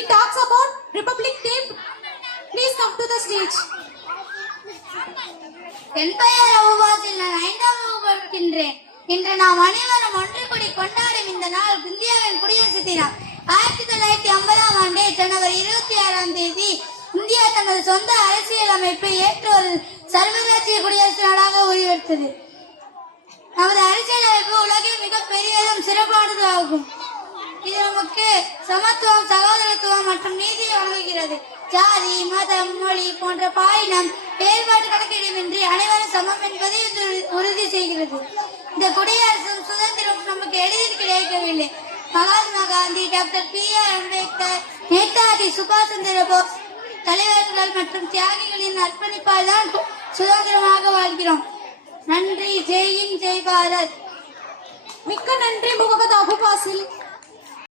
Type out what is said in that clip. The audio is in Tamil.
He talks about Republic Day. Please come to the stage. என் பெயர் அவுபாசில். நான் 5ஆம் வகுப்பு படிக்கின்றேன். இன்று நாம் அனைவரும் ஒன்று கூடி கொண்டாடும் இந்த நாள் இந்தியாவின் குடியரசு தினம். 1950ஆம் ஆண்டு ஜனவரி 26ஆம் தேதி இந்தியா தனது சொந்த அரசியல் அமைப்பை ஏற்று ஒரு சர்வதேசிய குடியரசு நாடாக உருவெடுத்தது. நமது அரசியல் அமைப்பு உலகில் மிக பெரியதும் சிறப்பானது ஆகும். இது நமக்கு சமத்துவம், சகோதரத்துவம் மற்றும் நீதியை வழங்குகிறது. ஜாதி, மதம், மொழி போன்ற பாலினம் வேறுபாடு கணக்கிடமின்றி அனைவரும் சமம் என்பதை இது உறுதி செய்கிறது. இந்த குடியரசும் சுதந்திரம் நமக்கு எளிதில் கிடைக்கவில்லை. மகாத்மா காந்தி, டாக்டர் பி.ஆர். அம்பேத்கர், நேதாஜி சுபாஷ் சந்திர போஸ் தலைவர்கள் மற்றும் தியாகிகளின் அர்ப்பணிப்பால் தான் சுதந்திரமாக வாழ்கிறோம். நன்றி. ஜெய் ஹிந்த், ஜெய் பாரத். மிக்க நன்றி முகமது